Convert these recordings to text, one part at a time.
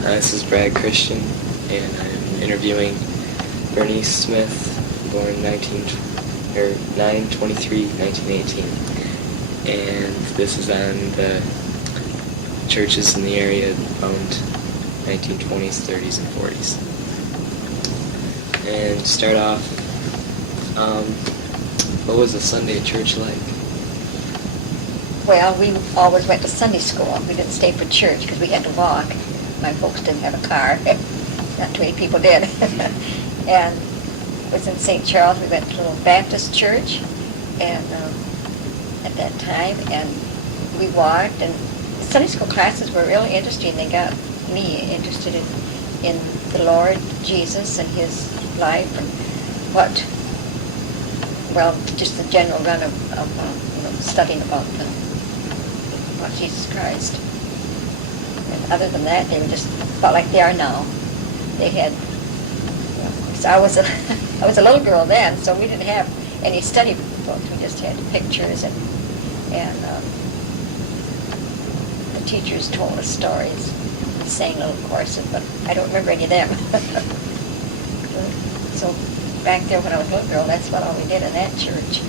This is Brad Christian, and I'm interviewing Bernice Smith, born 9/23/1918. And this is on the churches in the area found 1920s, 30s, and 40s. And to start off, what was a Sunday at church like? Well, we always went to Sunday school. We didn't stay for church because we had to walk. My folks didn't have a car. Not too many people did. And it was in St. Charles. We went to a little Baptist church and at that time, and we walked. And Sunday school classes were really interesting. They got me interested in the Lord Jesus and His life and just the general run of studying about Jesus Christ. And other than that, they were just about like they are now. They had, so I was a little girl then, so we didn't have any study books. We just had pictures and the teachers told us stories and sang little choruses, but I don't remember any of them. So back there when I was a little girl, that's what all we did in that church.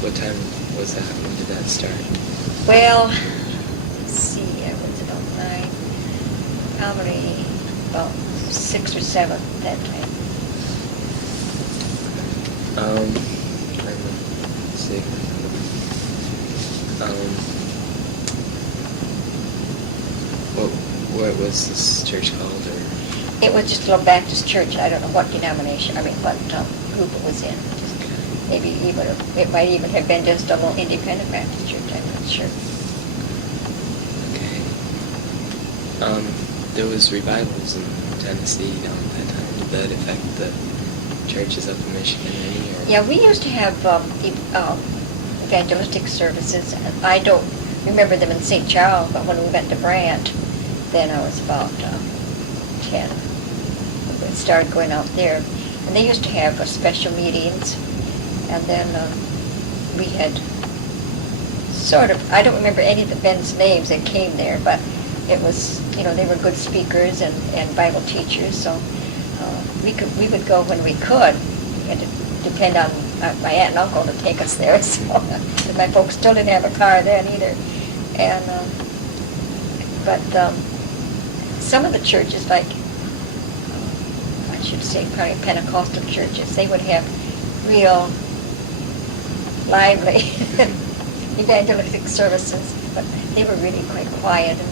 What time was that? When did that start? Well, let's see, I was about 9, probably about 6 or 7 at that time. Let's see. What was this church called? Or? It was just a little Baptist church. I don't know what denomination, what group it was in. It might even have been just a little independent Baptist church. I'm not sure. Okay. There was revivals in Tennessee at that time. Did that affect the churches up in Michigan any? Or? Yeah, we used to have evangelistic services. I don't remember them in St. Charles, but when we went to Brant, then I was about 10. We started going out there. And they used to have special meetings. And then we had I don't remember any of the men's names that came there, but it was, they were good speakers and Bible teachers, so we would go when we could. We had to depend on my aunt and uncle to take us there, so my folks still didn't have a car then either. And but some of the churches, like I should say probably Pentecostal churches, they would have real lively evangelistic services, but they were really quite quiet. And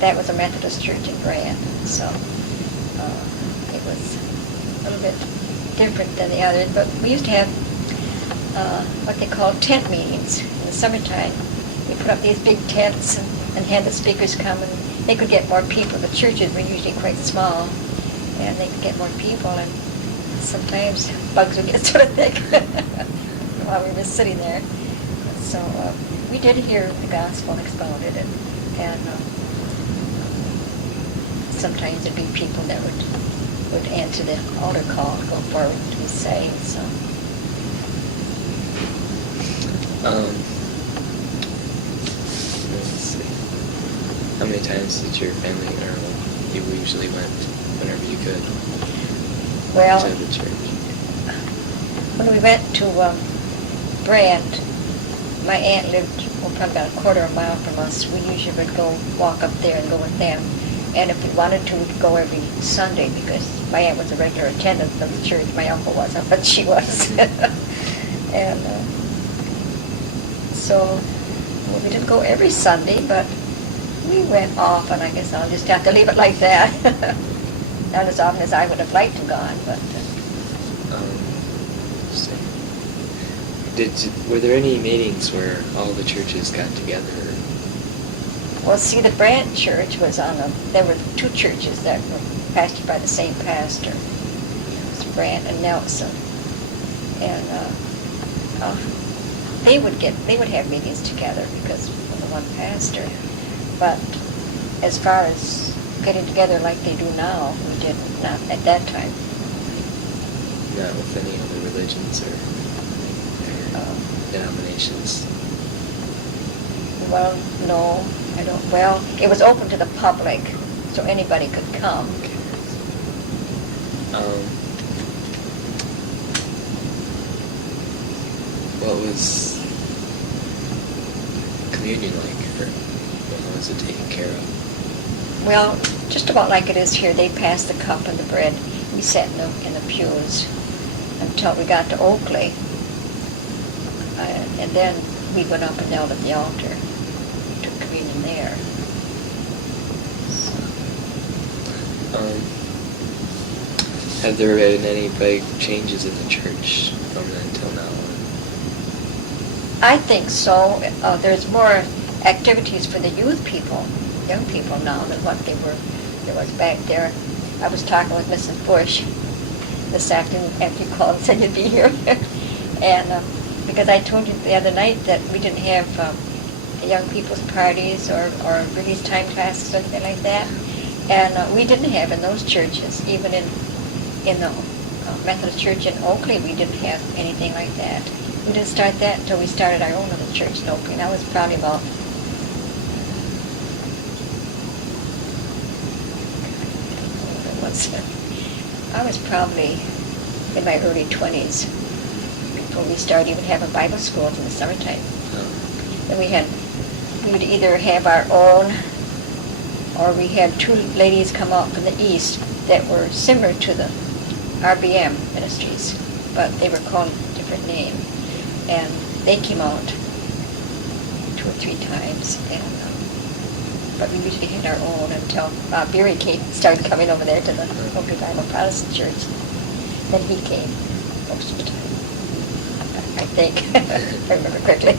that was a Methodist church in Brant, so it was a little bit different than the others. But we used to have what they call tent meetings in the summertime. We put up these big tents and had the speakers come, and they could get more people. The churches were usually quite small, and they could get more people, and sometimes bugs would get sort of thick while we were sitting there. So we did hear the gospel expounded, and sometimes there'd be people that would answer the altar call, go forward to be saved. So. Let's see. How many times did your family, or you usually went whenever you could? Well, to the church? When we went to Brant, my aunt lived probably about a quarter of a mile from us. We usually would go walk up there and go with them. And if we wanted to, we'd go every Sunday because my aunt was a regular attendant of the church. My uncle wasn't, but she was. And so we didn't go every Sunday, but we went often. I guess I'll just have to leave it like that. Not as often as I would have liked to have gone, but. Were there any meetings where all the churches got together? Well, see, the Brant church was there were 2 churches that were pastored by the same pastor. It was Brant and Nelson. And they would have meetings together because of the one pastor. But as far as getting together like they do now, we did not at that time. Not with any other religions or denominations? Well, no, I don't, well, it was open to the public, so anybody could come. Okay. Um, what was communion like, or how was it taken care of? Well, just about like it is here. They passed the cup and the bread. We sat in the pews until we got to Oakley. And then we went up and knelt at the altar, took communion there. Have there been any big changes in the church from then till now? I think so. There's more activities for the youth people, young people now than what there was back there. I was talking with Mrs. Bush this afternoon after you called and said you'd be here. And because I told you the other night that we didn't have young people's parties or release time classes or anything like that. And we didn't have in those churches, even in the Methodist Church in Oakley, we didn't have anything like that. We didn't start that until we started our own little church in Oakley. And that was probably about, I was probably in my early 20s before we started even having Bible schools in the summertime. And we would either have our own, or we had two ladies come out from the east that were similar to the RBM ministries, but they were called a different name. And they came out 2 or 3 times, and but we usually had our own until Beery started coming over there to the Oakley Bible Protestant Church. Then he came most of the time, I think, if I remember correctly.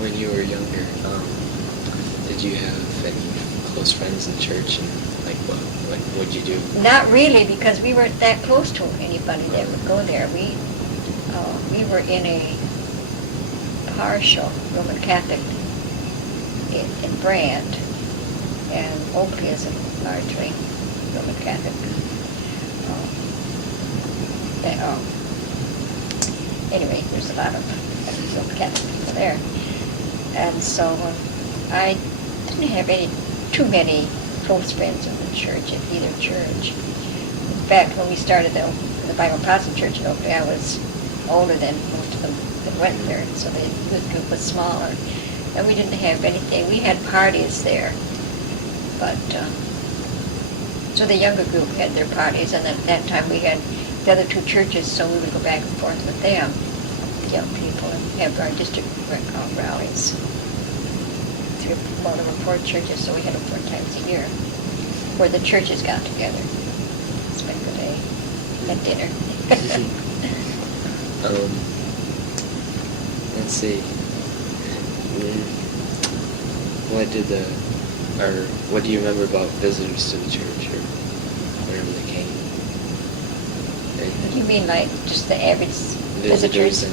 When you were younger, did you have any close friends in church, and like what would you do? Not really, because we weren't that close to anybody that would go there. We were in a partial Roman Catholic in Brand, and Oakley is largely Roman Catholic. Anyway, there's a lot of Roman Catholic people there, and so I didn't have too many close friends in the church, at either church. In fact, when we started the Bible Protestant Church in Oakley, I was older than most of them that went there, so the youth group was smaller. And we didn't have anything. We had parties there, but so the younger group had their parties, and at that time we had the other 2 churches, so we would go back and forth with them, young people, and have our district rallies. Well, there were 4 churches, so we had them 4 times a year, where the churches got together, spent the day at dinner. Let's see. What do you remember about visitors to the church, or whenever they came? You mean like just the average Visitors and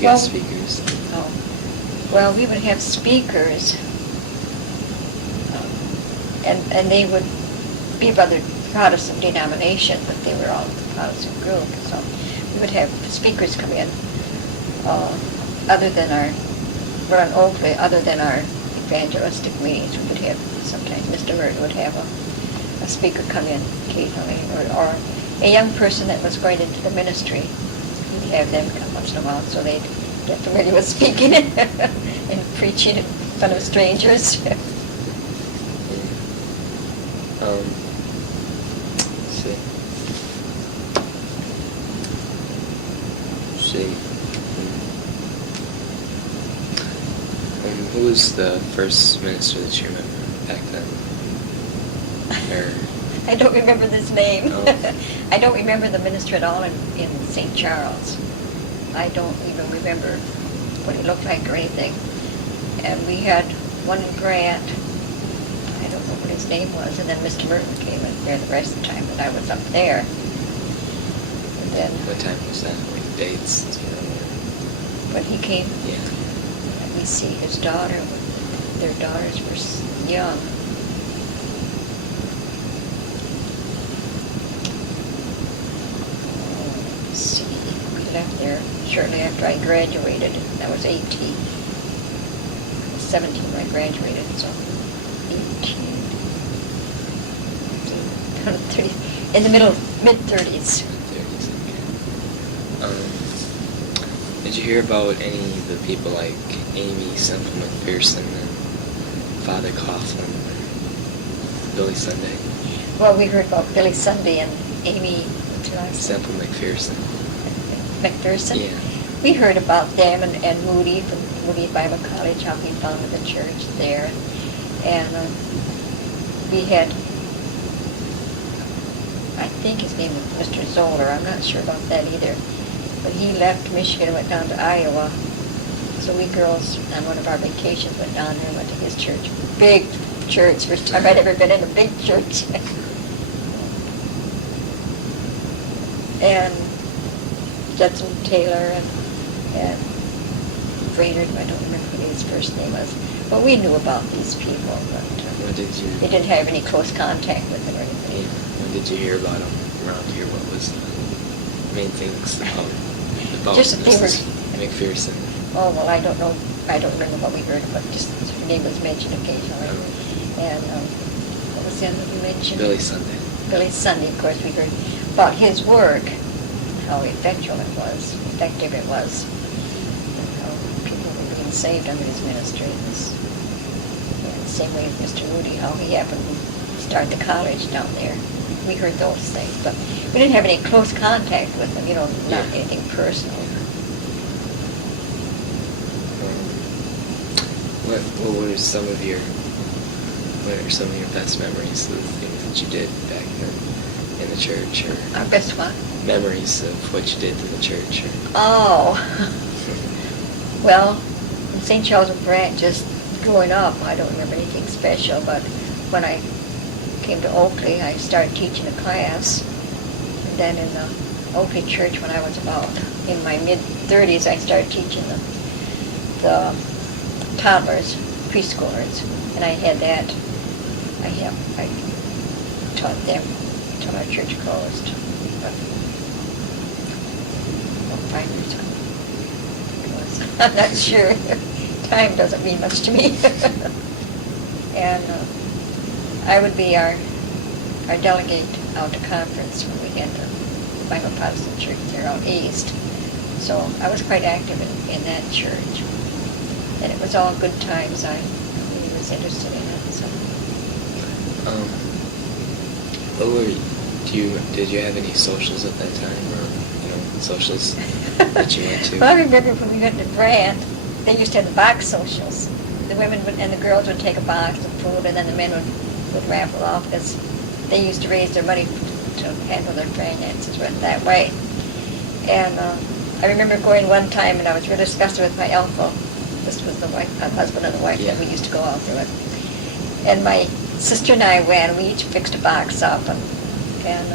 guest speakers. Oh, well, we would have speakers, and they would be of other Protestant denominations, but they were all the Protestant group. So we would have speakers come in, other than in Oakley, other than our evangelistic meetings. We would have, sometimes Mr. Merton would have a speaker come in occasionally, or a young person that was going into the ministry. We'd have them come once in a while, so they'd get familiar with speaking and preaching in front of strangers. Let's see. Who was the first minister that you remember back then? I don't remember this name. Oh. I don't remember the minister at all in St. Charles. I don't even remember what he looked like or anything. And we had one in Grant. I don't know what his name was. And then Mr. Merton came in there the rest of the time that I was up there. And then... What time was that? Like dates? When he came? Yeah. Let me see. His daughter, their daughters were young. Left there shortly after I graduated. I was 18. 17 when I graduated, so 18, 30, in the mid-30s. Did you hear about any of the people like Amy Semple McPherson and Father Coughlin and Billy Sunday? Well, we heard about Billy Sunday and Amy Semple McPherson. McPherson? Yeah. We heard about them and Moody from Moody Bible College, how he founded the church there. And we had, I think his name was Mr. Zoller. I'm not sure about that either. But he left Michigan and went down to Iowa. So we girls, on one of our vacations, went down there and went to his church. Big church. First time I'd ever been in a big church. And Judson Taylor and Brainerd, I don't remember what his first name was. But we knew about these people. But When did you? we didn't have any close contact with them or Yeah. anything. When did you hear about them around here? What was the main things about Just they Mrs. McPherson? Oh, well, I don't know. I don't remember what we heard, but just her name was mentioned occasionally. And what was the other one you mentioned? Billy Sunday. Billy Sunday, of course, we heard about his work, how effective it was, and how people were being saved under his ministry. And the same way as Mr. Moody, how he happened to start the college down there. We heard those things, but we didn't have any close contact with them, not Yeah. anything personal. What are some of your best memories of the things that you did back in the church, or Our best one? memories of what you did in the church? Or Oh, well, in St. Charles of Brant, just growing up, I don't remember anything special, but when I came to Oakley, I started teaching a class. And then in the Oakley church, when I was about in my mid-30s, I started teaching the toddlers, preschoolers, and I had that. I taught them until our church closed. But, 5 years ago. It was. I'm not sure. Time doesn't mean much to me. And I would be our delegate out to conference when we had the Bible Protestant church there out east. So I was quite active in that church. And it was all good times. I really was interested in it. So. Did you have any socials at that time, or socials that you went to? Well, I remember when we went to Brant, they used to have the box socials. The women and the girls would take a box of food, and then the men would raffle off, because they used to raise their money to handle their finances that way. And I remember going one time, and I was really disgusted with my uncle. This was the husband and the wife that we used to go out there with. And my sister and I went, and we each fixed a box up, and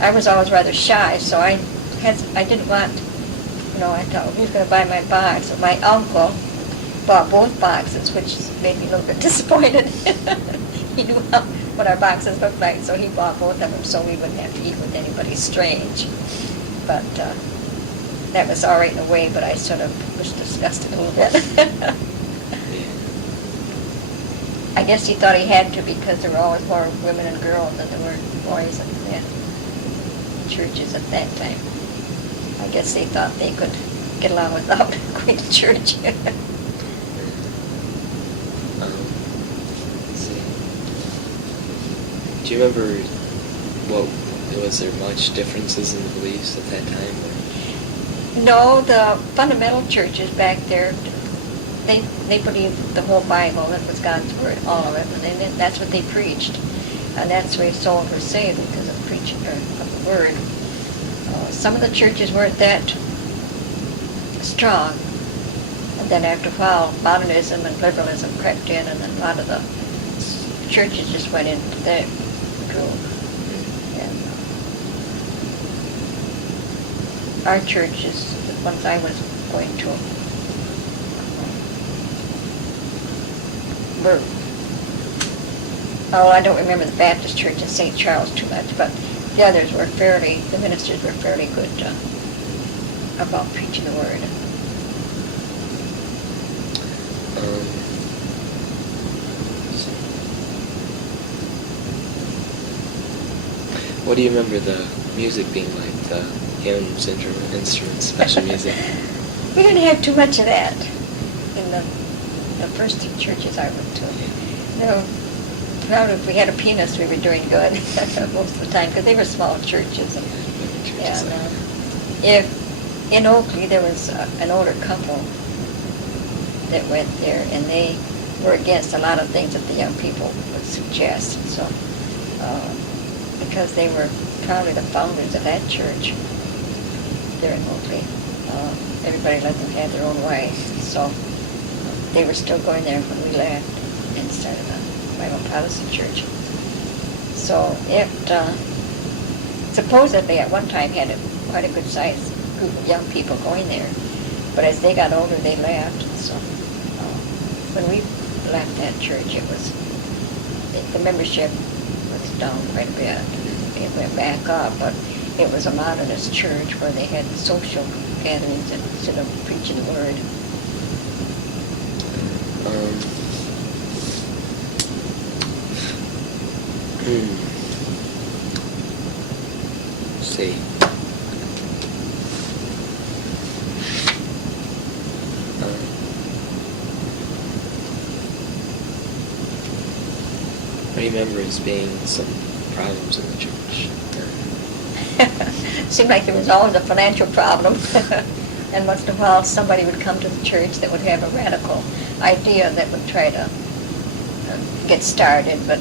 I was always rather shy, so I didn't want, I thought, who's going to buy my box? And my uncle bought both boxes, which made me a little bit disappointed. He knew what our boxes looked like, so he bought both of them so we wouldn't have to eat with anybody strange. But that was all right in a way, but I sort of was disgusted a little bit. I guess he thought he had to, because there were always more women and girls than there were boys in churches at that time. I guess they thought they could get along without going to church. Let's see. Do you remember was there much differences in the beliefs at that time? No, the fundamental churches back there, they believed the whole Bible, that was God's word, all of it, and that's what they preached. And that's why souls were saved, because of preaching of the word. Some of the churches weren't that strong. And then after a while, modernism and liberalism crept in, and then a lot of the churches just went into that groove. And our churches, the ones I was going to, were, I don't remember the Baptist church in St. Charles too much, but the others were the ministers were fairly good about preaching the word. What do you remember the music being like? The hymns, instruments, special music? We didn't have too much of that in the first two churches I went to. No, probably if we had a pianist, we were doing good most of the time, because they were small churches. And if in Oakley there was an older couple that went there, and they were against a lot of things that the young people would suggest. So, because they were probably the founders of that church there in Oakley, everybody let them have their own way. So they were still going there when we left and started a Bible Protestant church. So it supposedly at one time had quite a good sized group of young people going there, but as they got older, they left. So when we left that church, the membership was down quite a bit. It went back up, but it was a Methodist church where they had social gatherings instead of preaching the word. Let's see. I remember as being some problems in the church. Seemed like there was always a financial problem. And once in a while somebody would come to the church that would have a radical idea that would try to get started, but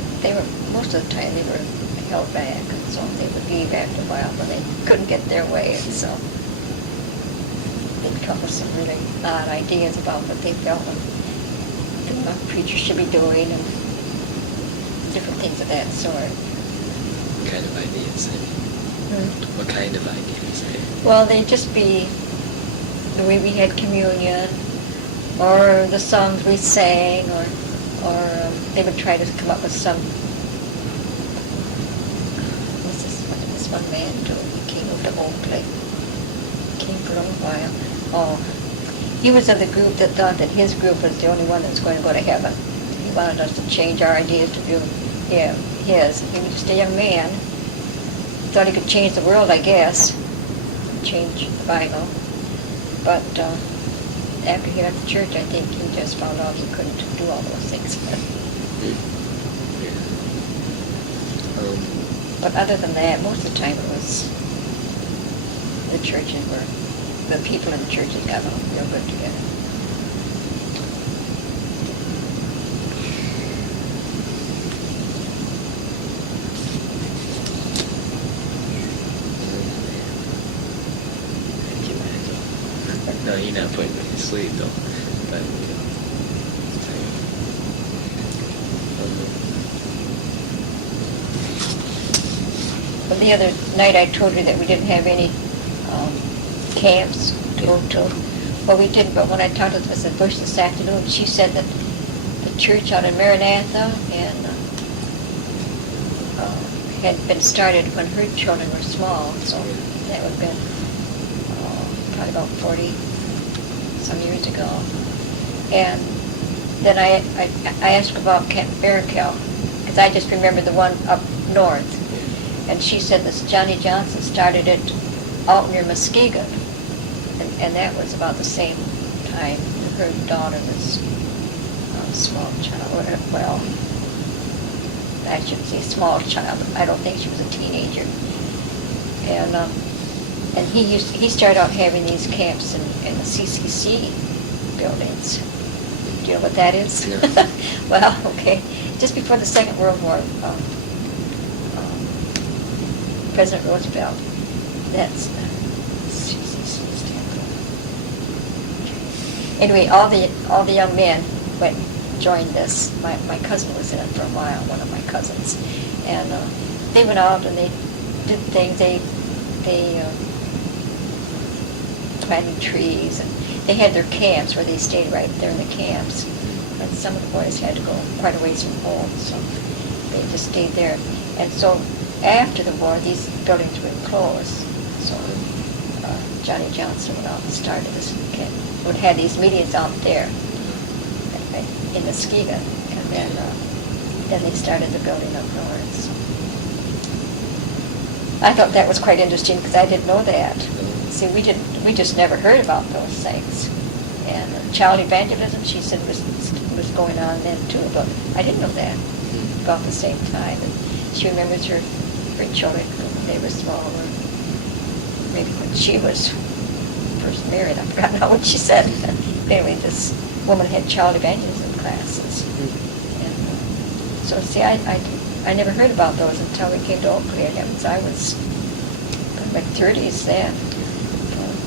most of the time they were held back, and so they would leave after a while when they couldn't get their way, and so they'd come with some really odd ideas about what they felt the preacher should be doing, and different things of that sort. What kind of ideas? What kind of ideas? Well, they'd just be the way we had communion, or the songs we sang, or they would try to come up with some. What did this one man do? He came over to Oakley. Came for a little while. Oh, he was of the group that thought that his group was the only one that's going to go to heaven. He wanted us to change our ideas to do his. He was just a young man. Thought he could change the world, I guess. Change the Bible. But after he left the church, I think he just found out he couldn't do all those things. But other than that, most of the time it was the churches the people in the churches got along real good together. No, you're not putting me to sleep though. But, Well, the other night I told her that we didn't have any camps to go to. Well, we didn't, but when I talked to Mrs. Bush this afternoon, she said that the church out in Maranatha had been started when her children were small, so that would have been probably about 40 some years ago. And then I asked about Camp Barakel, because I just remember the one up north. And she said this Johnny Johnson started it out near Muskegon. And that was about the same time her daughter was a small child. Well, I shouldn't say small child. I don't think she was a teenager. And he started out having these camps in the CCC buildings. Do you know what that is? No. Well, okay. Just before the Second World War, President Roosevelt, that's the CCC stand. Anyway, all the young men joined this. My cousin was in it for a while, one of my cousins. And they went out and they did things. They planted trees, and they had their camps where they stayed right there in the camps. But some of the boys had to go quite a ways from home, so they just stayed there. And so after the war, these buildings were closed. So Johnny Johnson went out and started this camp. Would have these meetings out there in Muskegon, and then they started the building up north. So. I thought that was quite interesting because I didn't know that. See, we just never heard about those things. And child evangelism, she said, was going on then too, but I didn't know that about the same time. And she remembers her children when they were small, or maybe when she was first married. I forgot now what she said. Anyway, this woman had child evangelism classes. And so, see, I never heard about those until we came to Oak Clear Heavens. I was in my 30s then.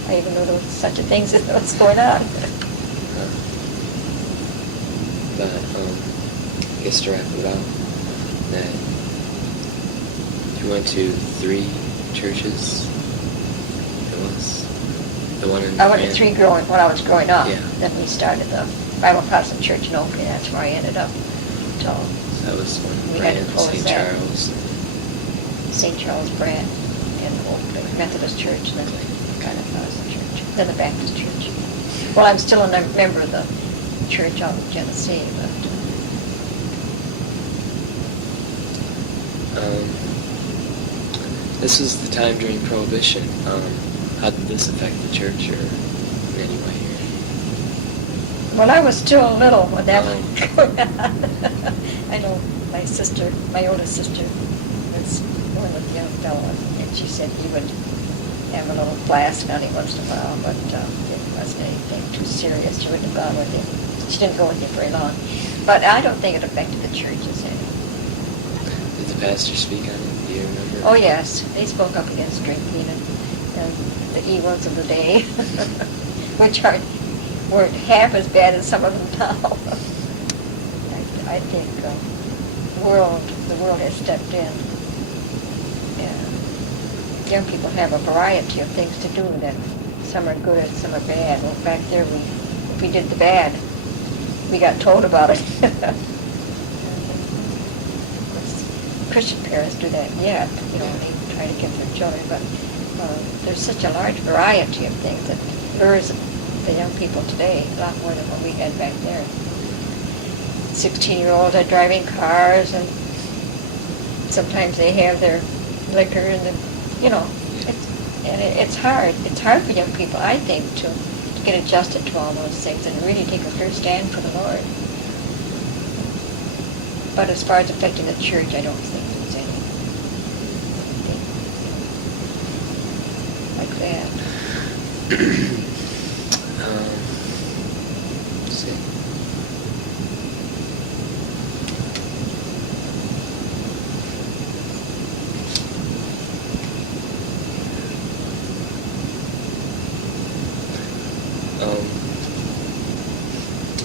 I even knew there was such a thing as what's going on. But I guess to wrap it up, that you went to 3 churches. It was the one in. I went to 3 when I was growing up. Yeah. Then we started the Bible Protestant Church in Oakley. That's where I ended up. So That was one we had to Brand, close St. that. Charles. St. Charles Brand and Oakley Methodist Church, and then kind of Protestant Church, then the Baptist Church. Well, I'm still a member of the church out in Genesee, but This was the time during Prohibition. How did this affect the church, or in any way? well, I was still little when that Oh. was going on. I know my oldest sister, was going with the young fellow, and she said he would have a little flask on him once in a while, but it wasn't anything too serious. She wouldn't have gone with him. She didn't go with him very long. But I don't think it affected the churches any. Did the pastor speak on it? Do you remember? Oh, yes. They spoke up against drinking and the evils of the day, which weren't half as bad as some of them now. I think the world has stepped in. And young people have a variety of things to do that some are good and some are bad. Well, back there, if we did the bad, we got told about it. Christian parents do that yet, they try to give their children, but there's such a large variety of things that lures the young people today, a lot more than what we had back there. 16-year-olds are driving cars, and sometimes they have their liquor, and it's hard. It's hard for young people, I think, to get adjusted to all those things and really take a clear stand for the Lord. But as far as affecting the church, I don't think there's anything like that. Let's see.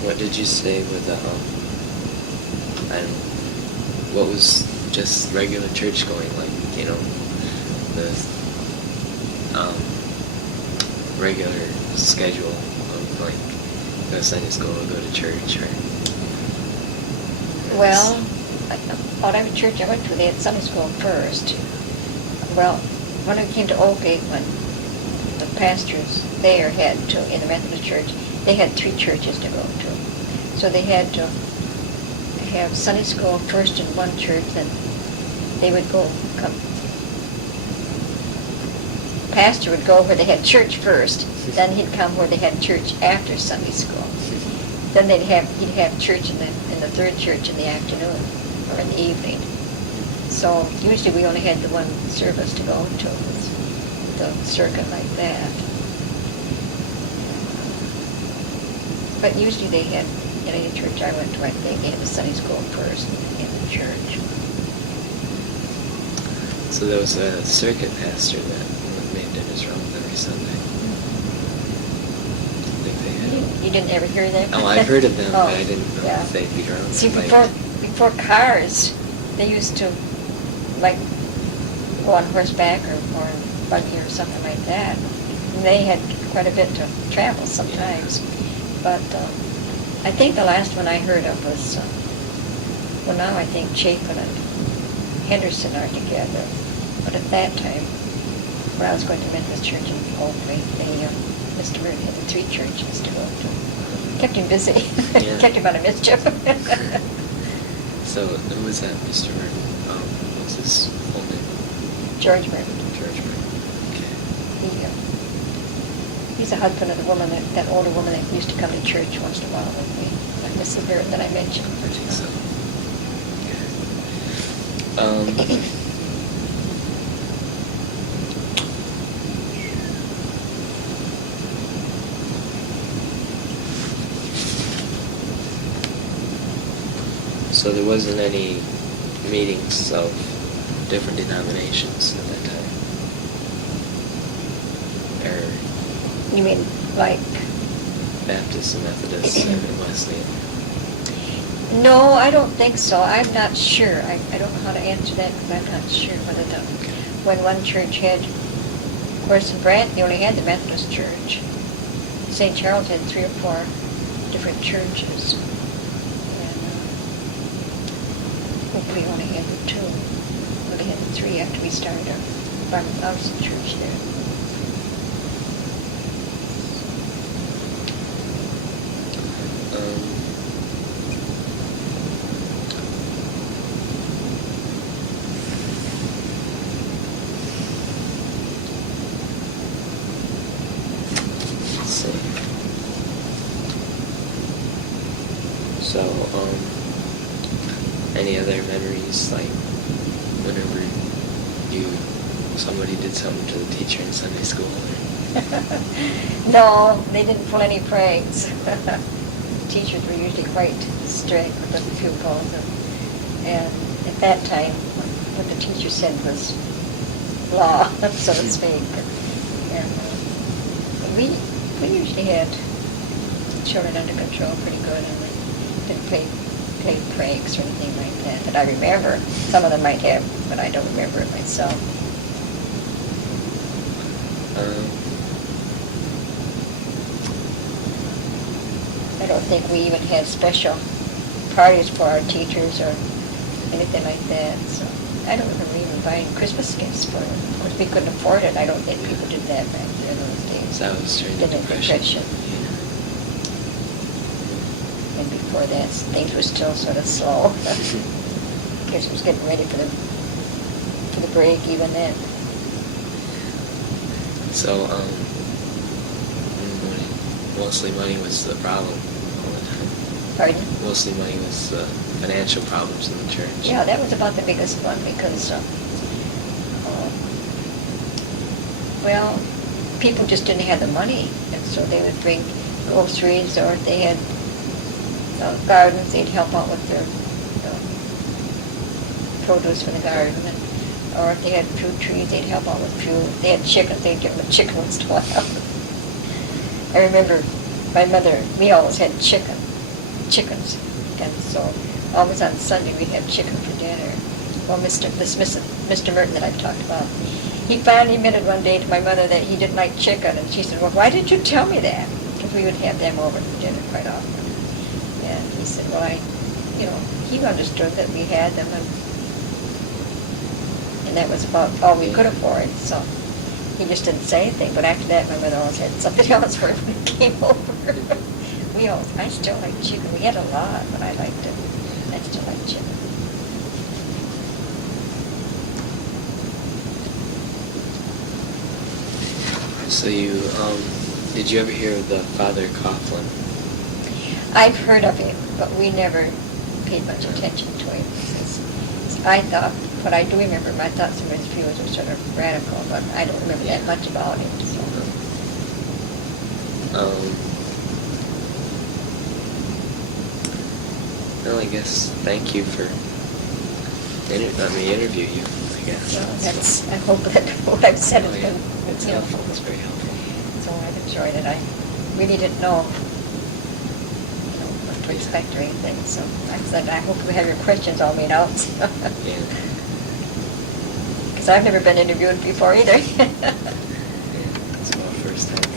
What did you say with and what was just regular church going like? The regular schedule of like go to Sunday school, go to church, or. Well, whatever church I went to, they had Sunday school first. Well, when I came to Oakley, when the pastors there had to, in the Methodist Church, they had 3 churches to go to. So they had to have Sunday school first in one church, then they would come. Pastor would go where they had church first, then he'd come where they had church after Sunday school. Then he'd have church in the third church in the afternoon or in the evening. So usually we only had the one service to go to, the circuit like that. But usually they had, in any church I went to, I think they had the Sunday school first in the church. So there was a circuit pastor that made dinners around every Sunday. I think they had. You didn't ever hear that? Oh, I've heard of them, Oh, but I didn't know yeah. if they'd be around. See, like, before cars, they used to, like, go on horseback or buggy or something like that. And they had quite a bit to travel sometimes. But I think the last one I heard of was, well, now I think Chapin and Henderson are together. But at that time, when I was going to Methodist Church in Oakley, Mr. Murray had the 3 churches to go to. kept him busy, Yeah. kept him out of mischief. So, who was that, Mr. Murphy? What's his full name? George Murphy. George Murphy. Okay. He's the husband of the woman, that older woman that used to come to church once in a while with me, Mrs. Barrett that I mentioned. I think so. Okay. So there wasn't any meetings of different denominations at that time? Or You mean like? Baptists and Methodists and Wesleyan? No, I don't think so. I'm not sure. I don't know how to answer that because I'm not sure whether when one church had, of course in Brant, they only had the Methodist church. St. Charles had 3 or 4 different churches. And hopefully only had the 2. Only had the 3 after we started our Bible Protestant church there. Let's see. So, any other memories, like whenever somebody did something to the teacher in Sunday school? No, they didn't pull any pranks. Teachers were usually quite strict with the pupils, and at that time, what the teacher said was law, so to speak. And we usually had children under control pretty good, and we didn't play pranks or anything like that I remember. Some of them might have, but I don't remember it myself. I don't think we even had special parties for our teachers or anything like that. So I don't remember even buying Christmas gifts for them. Of course, we couldn't afford it. I don't think people did that back in those days. That was during the Depression. Yeah. And before that, things were still sort of slow. Kids was getting ready for the break even then. So, mostly money was the problem all the time. Pardon? Mostly money was the financial problems in the church. Yeah, that was about the biggest one because, well, people just didn't have the money, and so they would bring groceries, or if they had gardens, they'd help out with their produce for the garden, or if they had fruit trees, they'd help out with fruit. If they had chickens, they'd give them a chicken once in a while. I remember my mother, we always had chickens, and so always on Sunday we'd have chicken for dinner. Well, Mr. Merton that I've talked about, he finally admitted one day to my mother that he didn't like chicken, and she said, well, why didn't you tell me that? Because we would have them over for dinner quite often. And he said, well, he understood that we had them, and that was about all we could afford, so he just didn't say anything. But after that, my mother always had something else for him when he came over. I still like chicken. We had a lot, but I liked it. I still like chicken. So did you ever hear of the Father Coughlin? I've heard of him, but we never paid much attention to him. I thought, but I do remember, I thought some of his views were sort of radical, but I don't remember that much about him. So. Well, I guess thank you for letting me interview you, I guess. I hope that what I've said has been It's helpful. It's very helpful. So I've enjoyed it. I really didn't know what to expect or anything. So I said, I hope you have your questions all made out. Yeah. Because I've never been interviewed before either. Yeah, it's my first time.